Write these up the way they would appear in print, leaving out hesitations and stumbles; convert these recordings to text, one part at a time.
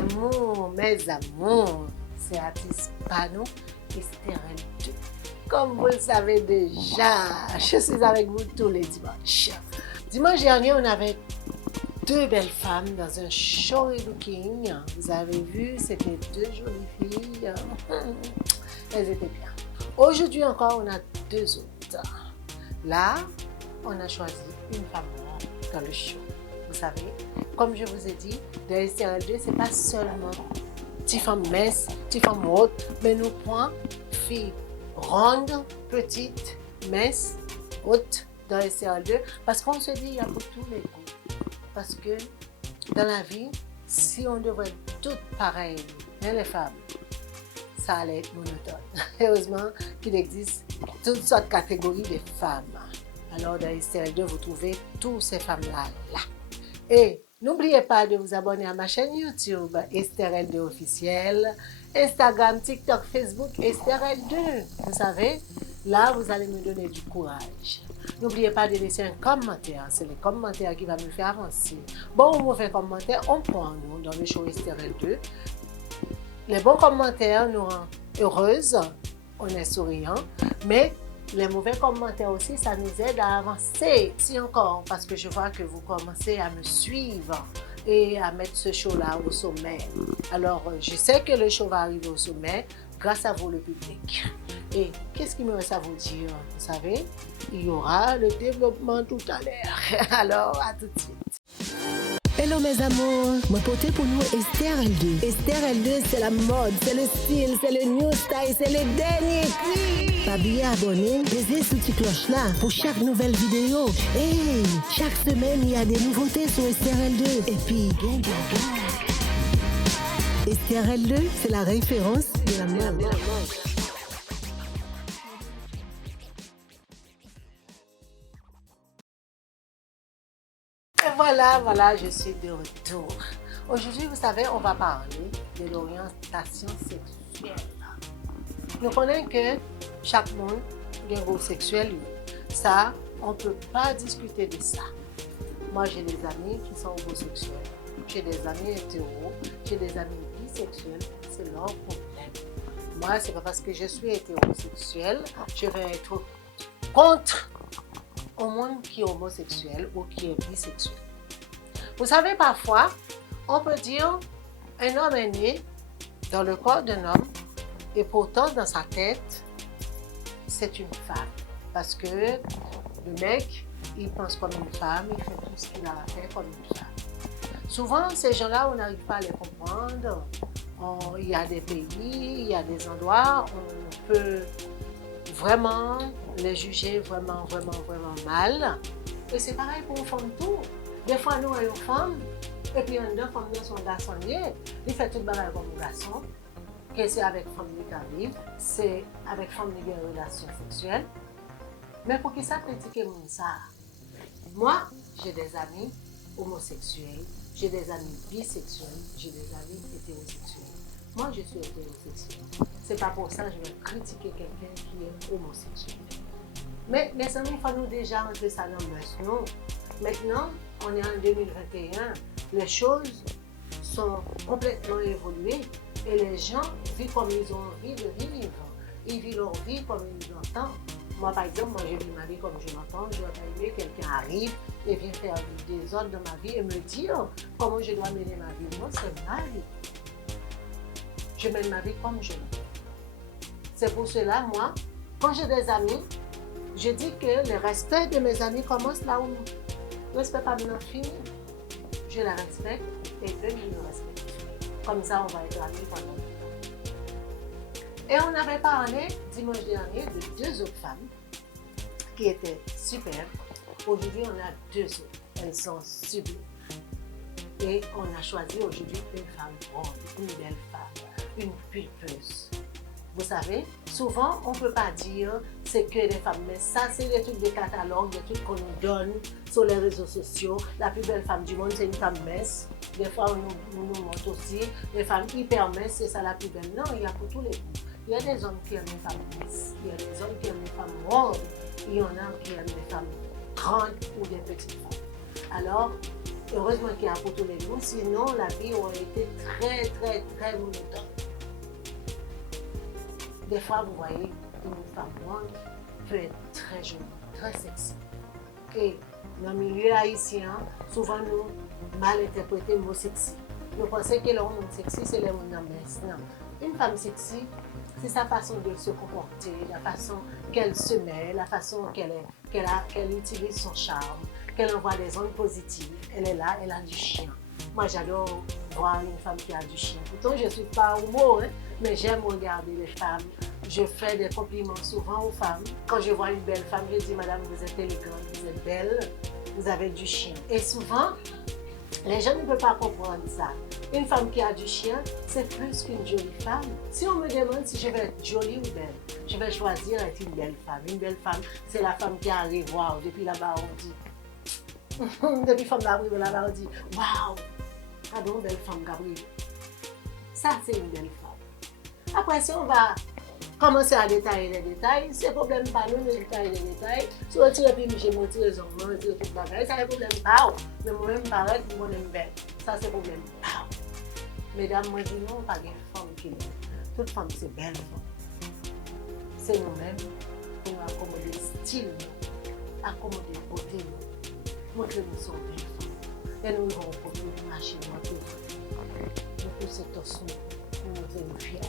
mes amours, c'est artiste Pano Estérel 2. Comme vous le savez déjà, je suis avec vous tous les dimanches. Dimanche dernier, on avait deux belles femmes dans un show looking. Vous avez vu, c'était deux jolies filles. Elles étaient bien. Aujourd'hui encore, on a deux autres. Là, on a choisi une femme dans le show. Vous savez, comme je vous ai dit, dans Estérel 2, ce n'est pas seulement petite femme mince, petite femme haute, mais nous prenons filles rondes, petites, minces, hautes dans Estérel 2, parce qu'on se dit il y a pour tous les goûts. Parce que dans la vie, si on devrait être toutes pareilles, même les femmes, ça allait être monotone. Heureusement qu'il existe toutes sortes de catégories de femmes. Alors dans Estérel 2, vous trouvez toutes ces femmes-là. Et n'oubliez pas de vous abonner à ma chaîne YouTube Estérel 2 officiel, Instagram, TikTok, Facebook Estérel 2. Vous savez, là vous allez me donner du courage. N'oubliez pas de laisser un commentaire, c'est le commentaire qui va me faire avancer. Bon ou mauvais commentaire, on prend nous dans le show Estérel 2. Les bons commentaires nous rendent heureuses, on est souriant, mais les mauvais commentaires aussi, ça nous aide à avancer. Si encore, parce que je vois que vous commencez à me suivre et à mettre ce show-là au sommet. Alors, je sais que le show va arriver au sommet grâce à vous, le public. Et qu'est-ce qu'il me reste à vous dire? Vous savez, il y aura le développement tout à l'heure. Alors, à tout de suite. Hello mes amours, moi porté pour nous Estérel 2. Estérel 2, c'est la mode, c'est le style, c'est le new style, c'est le dernier cri. Pas oublier abonner, baiser sous cette cloche là pour chaque nouvelle vidéo. Hey, chaque semaine il y a des nouveautés sur Estérel 2. Et puis, Estérel 2, c'est la référence de la mode. Voilà, je suis de retour. Aujourd'hui, vous savez, on va parler de l'orientation sexuelle. Nous connaissons que chaque monde a un goût sexuel. Ça, on ne peut pas discuter de ça. Moi, j'ai des amis qui sont homosexuels. J'ai des amis hétéros. J'ai des amis bisexuels. C'est leur problème. Moi, ce n'est pas parce que je suis hétérosexuel, je vais être contre au monde qui est homosexuel ou qui est bisexuel. Vous savez, parfois, on peut dire un homme est né dans le corps d'un homme et pourtant dans sa tête, c'est une femme. Parce que le mec, il pense comme une femme, il fait tout ce qu'il a à faire comme une femme. Souvent, ces gens-là, on n'arrive pas à les comprendre. Il y a des pays, il y a des endroits où on peut vraiment les juger vraiment mal. Et c'est pareil pour une femme tout. Des fois, nous, on est une femme, et puis une femme, nous sommes garçonniers. Il fait tout le bagage comme un garçon, que c'est avec femme qui arrive, c'est avec femme qui a une relation sexuelle. Mais pour qui ça critiquer ça? Moi, j'ai des amis homosexuels, j'ai des amis bisexuels, j'ai des amis hétérosexuels. Moi, je suis hétérosexuelle. C'est pas pour ça que je vais critiquer quelqu'un qui est homosexuel. Mais mes amis, il faut nous déjà entrer ça dans le non. Maintenant, on est en 2021, les choses sont complètement évoluées et les gens vivent comme ils ont envie de vivre. Ils vivent leur vie comme ils l'entendent. Moi, par exemple, je vis ma vie comme je l'entends. Je vais aimer quelqu'un arrive et vient faire des ordres dans ma vie et me dire comment je dois mener ma vie. Moi, c'est ma vie. Je mène ma vie comme je veux. C'est pour cela, moi, quand j'ai des amis, je dis que le respect de mes amis commence là où le respect pas maintenant fini. Je la respecte et eux, ils me respectent. Comme ça, on va être amis pendant longtemps. Et on avait parlé dimanche dernier de deux autres femmes qui étaient superbes. Aujourd'hui, on a deux autres. Elles sont sublimes. Et on a choisi aujourd'hui une femme ronde, une belle femme, une pulpeuse. Vous savez, souvent, on ne peut pas dire c'est que les femmes, mais ça, c'est des trucs de catalogue, des trucs qu'on nous donne sur les réseaux sociaux. La plus belle femme du monde, c'est une femme mince. Des fois, on nous montre aussi les femmes hyper minces, c'est ça la plus belle. Non, il y a pour tous les goûts. Il y a des hommes qui aiment les femmes minces, il y a des hommes qui aiment les femmes rondes, il y en a qui aiment les femmes grandes ou des petites femmes. Alors, Heureusement qu'il y a pour tous les goûts, sinon la vie aurait été très, très, très monotone. Des fois, vous voyez, une femme blonde peut être très jolie, très sexy. Et dans le milieu haïtien, souvent nous mal interprétons le mot sexy. Nous pensons que le monde sexy, c'est le monde non. Une femme sexy, c'est sa façon de se comporter, la façon qu'elle se met, la façon qu'elle utilise son charme, qu'elle envoie des ondes positives. Elle est là, elle a du chien. Moi, j'adore voir une femme qui a du chien. Pourtant, je ne suis pas homo, hein, mais j'aime regarder les femmes. Je fais des compliments souvent aux femmes. Quand je vois une belle femme, je dis, madame, vous êtes élégante, vous êtes belle, vous avez du chien. Et souvent, les gens ne peuvent pas comprendre ça. Une femme qui a du chien, c'est plus qu'une jolie femme. Si on me demande si je vais être jolie ou belle, je vais choisir être une belle femme. Une belle femme, c'est la femme qui arrive, waouh, depuis là-bas, on dit. Depuis femme arrive là-bas, on dit, waouh, pardon, belle femme Gabriel. Ça, c'est une belle femme. Après, si on va commencer à détailler les détails, c'est problème pas nous, de détailler les détails. Si on tire puis j'ai monté les enfants, on tire tout le bagage, ça c'est problème pas. Mais moi-même, pareil, moi même belle. Ça, c'est problème pas. Mesdames, moi, je dis non, pas de femme qui est. Toute femme, c'est belle femme. C'est nous-mêmes pour nous accommoder le style, accommoder la beauté, montrer nous sommes belles femmes. Et nous allons porter une machine, nous pousser tous nous montrer nous fiers.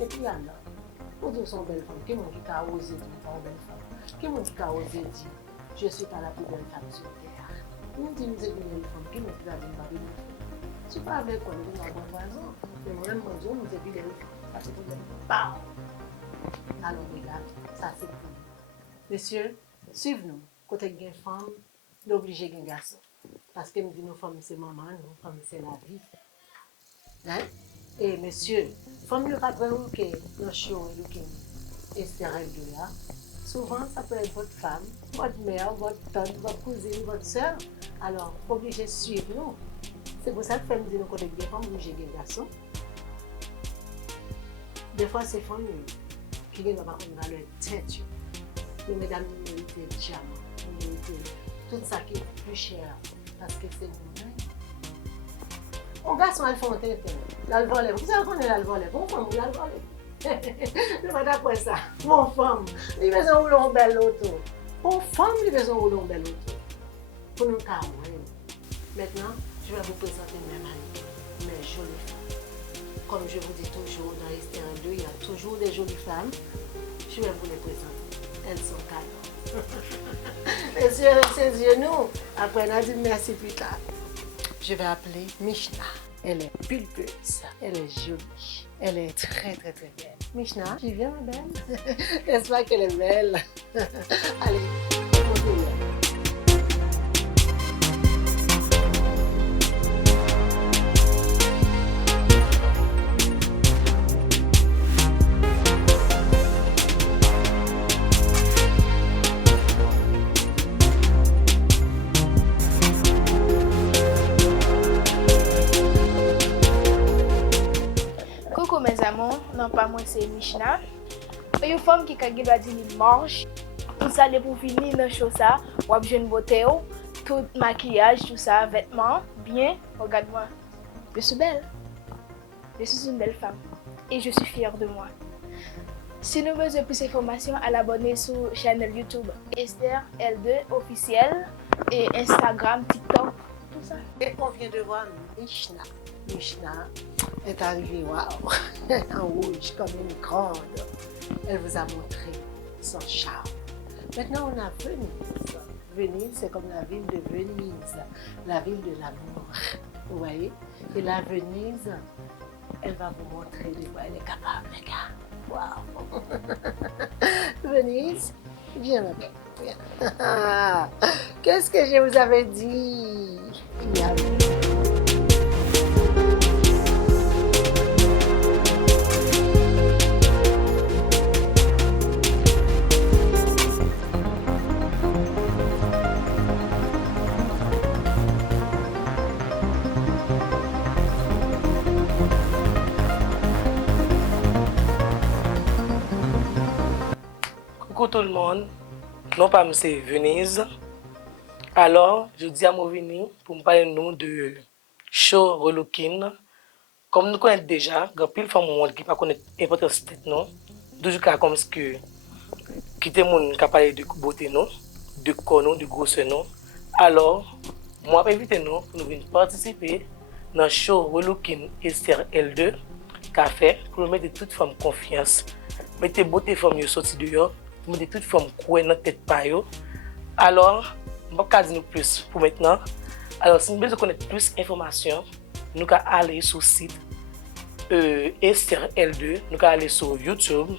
Et puis alors, pour dire son belle femme, qui m'a dit qu'à osé dire pas une belle femme? Qui m'a dit qu'à osé dire je ne suis pas la plus belle femme sur terre? Nous disons que c'est une belle femme, qui m'a dit qu'à dire pas une belle femme? Je ne suis pas avec quoi, nous avons bon raison. Mais moi-même, mon Dieu, nous sommes belle femme. Ça c'est pour belle. Alors regarde, ça c'est pour nous. Messieurs, suivez-nous. Côté une femme, nous obligés un garçon. Parce que nous disons nos femmes c'est maman, nos femmes c'est la vie. Hein? Et monsieur, comme le rappelons que dans show et Esther L2 là, souvent ça peut être votre femme, votre mère, votre tante, votre cousine, votre soeur. Alors, obligé de suivre nous. C'est pour ça que nous disons que des femmes obligées des garçons. Des fois, c'est femmes qui ne vont pas dans leur tête. Mais mesdames, nous méritons le diamant, nous méritons tout ça qui est plus cher parce que c'est nous-mêmes. On garçon, elle fait un téléphone. L'alvolet, vous savez qu'on est l'alvolet. Bon femme, ou l'alvolet. Je ne vais pas dire ça. Bon femme, il besoin de rouler un bel auto. Bon femme, il besoin de rouler un bel auto. Pour nous calmer. Maintenant, je vais vous présenter mes jolies femmes. Comme je vous dis toujours, dans Esther 2, il y a toujours des jolies femmes. Je vais vous les présenter. Elles sont calmes. Messieurs, c'est Dieu nous. Après, on a dit merci plus tard. Je vais appeler Mishna. Elle est pulpeuse, elle est jolie, elle est très très très belle. Mishna, tu viens ma belle? J'espère qu'elle est belle. Allez, montez-le. Mes amours, non pas moi c'est Mishna. Une femme qui a doit dire marche. Tout ça pour finir dans chose ça, ou a jeune beauté, tout maquillage, tout ça, vêtements, bien. Regarde-moi. Je suis belle. Je suis une belle femme et je suis fière de moi. Si nous voulons plus d'informations, à l'abonner sur la chaîne YouTube Esther L2 officiel et Instagram, TikTok, tout ça. Et on vient de voir Mishna. Mishna est arrivée, waouh, en rouge comme une grande. Elle vous a montré son charme. Maintenant, on a Venise. Venise, c'est comme la ville de Venise, la ville de l'amour. Vous voyez? Et la Venise, elle va vous montrer de quoi elle est capable, les gars. Waouh! Venise, viens ma belle, viens. Qu'est-ce que je vous avais dit? Viens. Coucou tout le monde, non pas c'est Venise. Alors, je dis à Movini pour me parler nous de show relooking. Comme nous connaissons déjà, il y a pile de femmes qui ne connaissent pas l'importance de nous. Toujours comme ce que qui te moun qui parler de beauté nous, de corps nous, de grosseur nous. Alors, moi invite nous pour nous venir participer dans le show relooking Esther L2 qu'a fait pour mettre toute femme confiance. Mettez beauté femme yo sorti dehors, mettez toute femme couée dans tête pa yo. Alors, je ne vais pas dire plus pour maintenant. Alors, si vous voulez connaître plus d'informations, nous allons aller sur le site Esther L2, nous allons aller sur YouTube,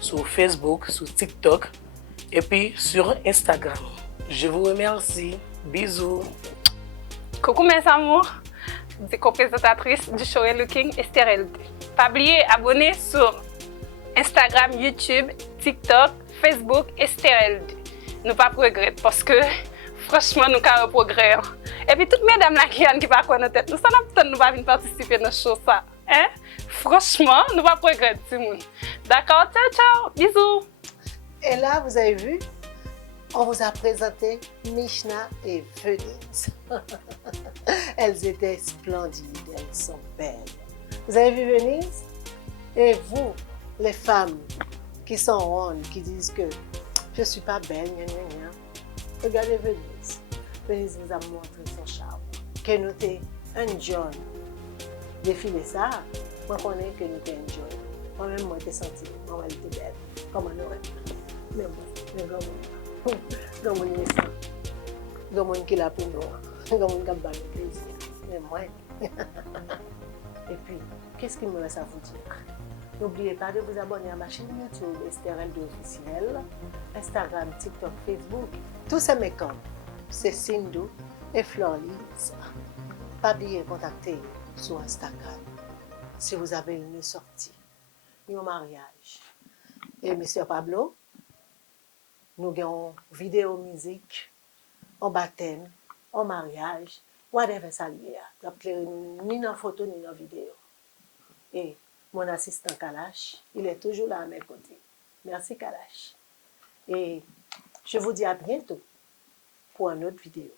sur Facebook, sur TikTok et puis sur Instagram. Je vous remercie. Bisous. Coucou mes amours, c'est co-présentatrice du show Relooking Esther L2. Pas oublier abonner sur Instagram, YouTube, TikTok, Facebook Esther L2. Nous pas regretter parce que franchement nous avons progrès. Et puis toutes mesdames là qui pas quoi notre tête, nous sommes nous pas venir participer dans ce show ça. Hein? Franchement, nous pas regretter tout le monde. D'accord, ciao ciao, bisous. Et là, vous avez vu, on vous a présenté Mishna et Venise. Elles étaient splendides, elles sont belles. Vous avez vu Venise? Et vous, les femmes qui sont rondes, qui disent que je ne suis pas belle, gna, gna, gna. Regardez Venise. Venise vous a montré son charme. Que nous enjoy défiler ça, moi je connais que nous enjoy. Moi-même, moi, je senti, moi, elle était belle. Comme on aurait. Mais bon, mais grand monde méchant. Grand monde qui l'a pour nous. Grand monde qui a pas de plaisir. Mais moi. Et puis, qu'est-ce qu'il me reste à vous dire? N'oubliez pas de vous abonner à ma chaîne YouTube Esther L2 officielle, Instagram, TikTok, Facebook. Tous ces mes comptes, c'est Sindou et Florlise. Pas oublier de contacter sur Instagram si vous avez une sortie, un mariage. Et M. Pablo, nous avons vidéo musique, en baptême, en mariage, whatever ça lié. Ni dans photo, ni dans vidéo. Et mon assistant Kalash, il est toujours là à mes côtés. Merci Kalash. Et je vous dis à bientôt pour une autre vidéo.